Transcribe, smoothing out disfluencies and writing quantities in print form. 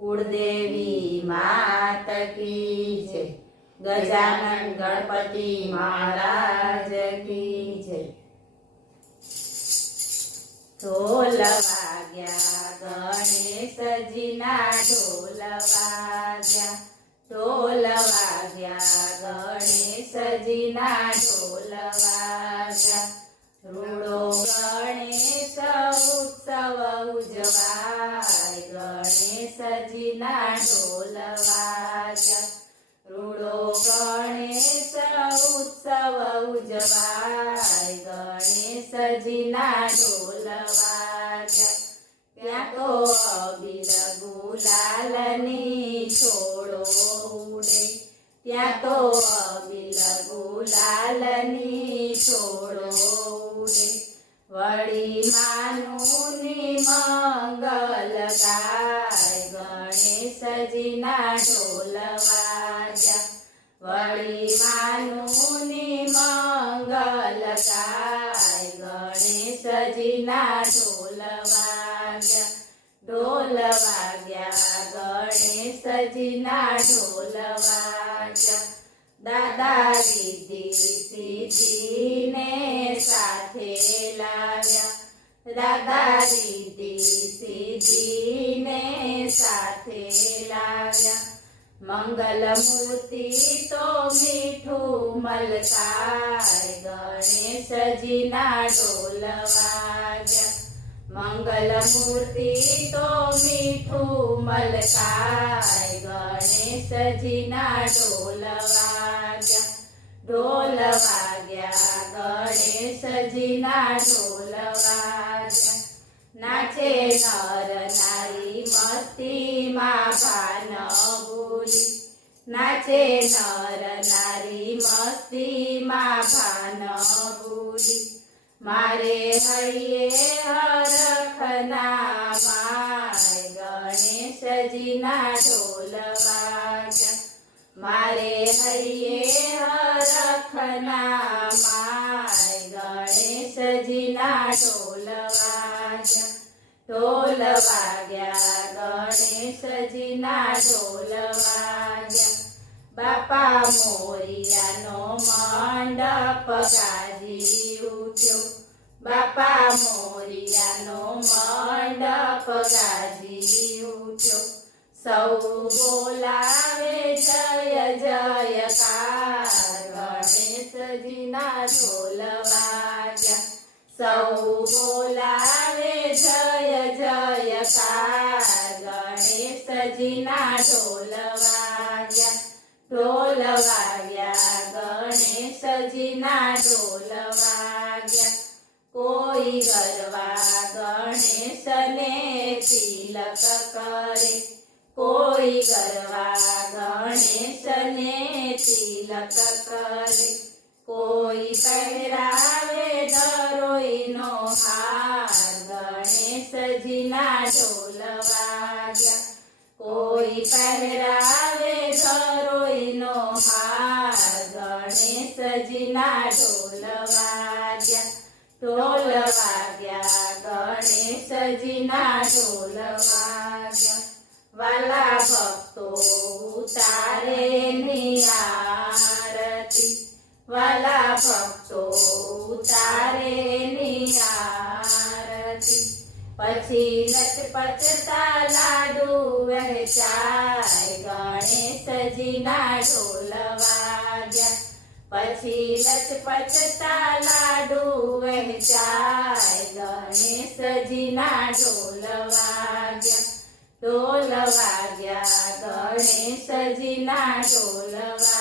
कुलदेवी मात की जय। गजानन गणपति महाराज की जय। ढोल वाग्या गणेशजीना ढोल वाग्या। ढोल वाग्या गणेशजीना ढोल वाग्या। रूडो गणेश उत्सव उजवाय गणेशजीना ढोल वाग्या। रूडो गणेश उत्सव उजवाय गणेशजीना ढोल वाग्या। ત્યાં તો અબીર ગુલાલની છોડો ઉડે। ત્યાં તો અબીર ગુલાલની છોડો ઉડે। વળી માનુની મંગલ ગાય ગણેશજીના ઢોલ વાગ્યા। વળી માનુની મંગલ ગાય ગણેશજીના ઢોલ વાગ્યા। ઢોલ વાગ્યા ગણેશજીના ઢોલ વાગ્યા। દાદા રીતિ સિદ્ધિને સાથે લાવ્યા। દાદા રીતિ સિદ્ધિને સાથે લાવ્યા। મંગલ મૂર્તિ તો મીઠું મલકાય ગણેશજીના ઢોલ વાગ્યા। મંગલ મૂર્તિ તો મીઠું મલકાય ગણેશજીના ઢોલ વાગ્યા। ઢોલ વાગ્યા ગણેશજીના ઢોલ વાગ્યા। નાચે નર નારી મસ્તીમાં ભાન ભૂલી। નાચે નર નારી મસ્તીમાં ભાન ભૂલી। મારે હૈયે હરખના માય ગણેશજીના ઢોલ વાગ્યા। મારે હૈયે હરખના માય ગણેશજીના ઢોલ વાગ્યા। ઢોલ વાગ્યા ગણેશજીના ઢોલ વાગ્યા। બાપા મોરિયાનો મંડપ ગાજી ઉઠ્યો। બાપા મોરિયાનો મંડપ ગાજી ઉઠ્યો। સૌ બોલાવે જય જયકાર ગણેશજીના ઢોલ વાગ્યા। સૌ બોલાવે જય જયકાર ગણેશજીના ઢોલ વાગ્યા। ઢોલ વાગ્યા ગણેશજીના ઢોલ વાગ્યા। કોઈ ગરવા ગણેશને તિલક કરે। કોઈ ગરવા ગણેશને તિલક કરે। કોઈ પહેરાવે ધરોઈનો હાર ગણેશજીના ઢોલ વાગ્યા। કોઈ પહેરાવે ધરોઈનો હાર ગણેશજીના ઢોલ વાગ્યા। ઢોલ વાગ્યા ગણેશજીના ઢોલ વાગ્યા। વાલા ભક્તો ઉતારે આરતી। વાલા ભક્તો ઉતારે આરતી। પછી લચપચતા લાડુ વહેંચાય ગણેશજીના ઢોલ વાગ્યા। પછી લચપચતા લાડુ વહેંચાય ગણેશજીના ઢોલ વાગ્યા। ઢોલ વાગ્યા ગણેશજીના ઢોલ વાગ્યા।